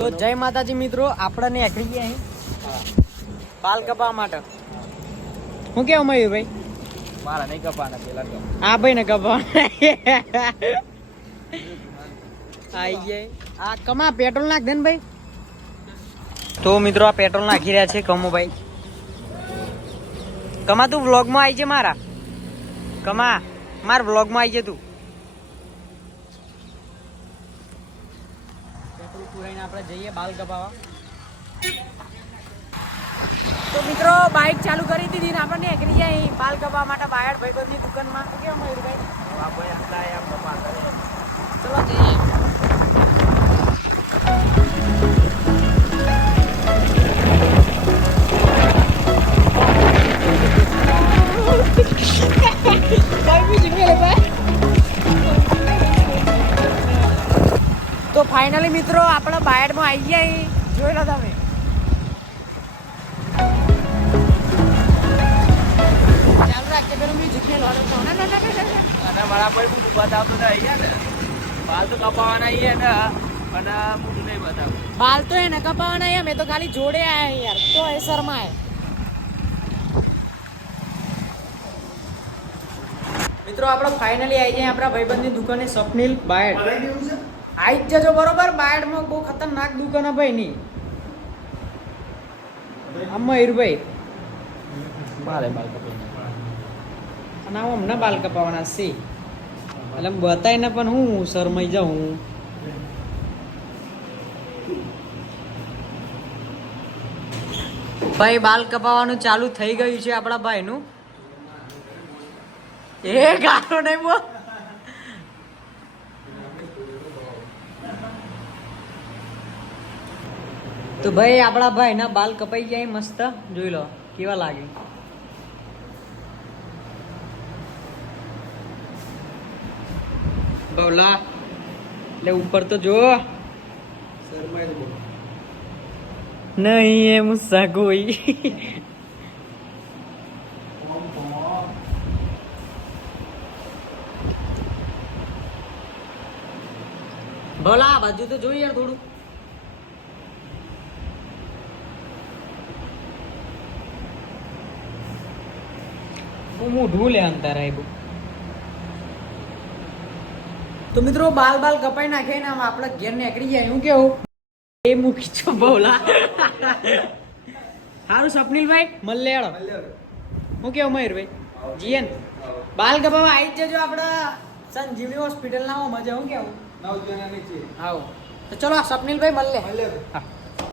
તો જય માતાજી મિત્રો આપણે નીકળી ગયા અહીં બાલ કપાવા માટે. હું કેવું મયુરભાઈ મારા નહીં કપાના પેલા આ ભાઈ ને કપા આઈ જાય આ કમા પેટ્રોલ નાખ દે ને ભાઈ. તો મિત્રો આ પેટ્રોલ નાખી રહ્યા છે કમો ભાઈ. કમા તું વ્લોગમાં આવી છે મારા. કમા માર વ્લોગમાં આવી છે તું. આપણે જઈએ બાલ કપાવા તો મિત્રો બાઇક ચાલુ કરી દીધી ને આપણને. એકરી જાય બાલ કપાવા માટે બાયડ ભાઈબંધની દુકાનમાં. કેમ મયુરભાઈ તો ફાઇનલી મિત્રો આપણા બાયડમાં આવી ગયા. જોઈ લો તમે. ચાલુ રાખજે પેલું મ્યુઝિક ને લોડો તો. ના, ના. અને મારા હું બતાવતો બાલ તો કપાવાના અહીંયા ને. અને હું નહીં બતાવું. બાલ તો એને કપાવાના એમ મેં તો ખાલી જોડે આયા યાર. તો એ શરમાય. મિત્રો આપણે ફાઇનલી આવી જાય આપણા ભાઈબંધની દુકાને સ્વપ્નિલ બાયડ. આવી જ જજો બરોબર બાયડમાં બહુ ખતરનાક દુકાન ભાઈ ની. આ મયુરભાઈ મારે બાલ કપાઈ અને આમ હમણાં બાલ કપાવાના છે. એટલે બતાવીને પણ હું શરમાઈ જાઉં. ભાઈ બાલ કપાવાનું ચાલુ થઈ ગયું છે આપણા ભાઈનું. એ ગાળો નહીં બો. તો ભાઈ, આપણા ભાઈના બાલ કપાઈ જાય મસ્ત. જોઈ લો, કેવા લાગે. બવલા એટલે ઉપર તો જો. નહીં, એ મુસ્સા કોઈ. ભલા, બાજુ તો જોઈ યાર થોડું હું મોઢું લે અંતર આવ્યું તો મિત્રો બાલ બાલ કપાઈ નાખે ને આમ આપણે ઘેર નીકળી જાય હું કેવું? એ મૂકી છો બોલા સારું સપનીલભાઈ મલ્લેડો હું કેવું મયુરભાઈ? જીએન? બાલ કપાવા આવી જ જજો આપણે સંજીવની હોસ્પિટલ ના મજા હું કેવું આવો તો ચલો સપનીલભાઈ મલ્લે. હા.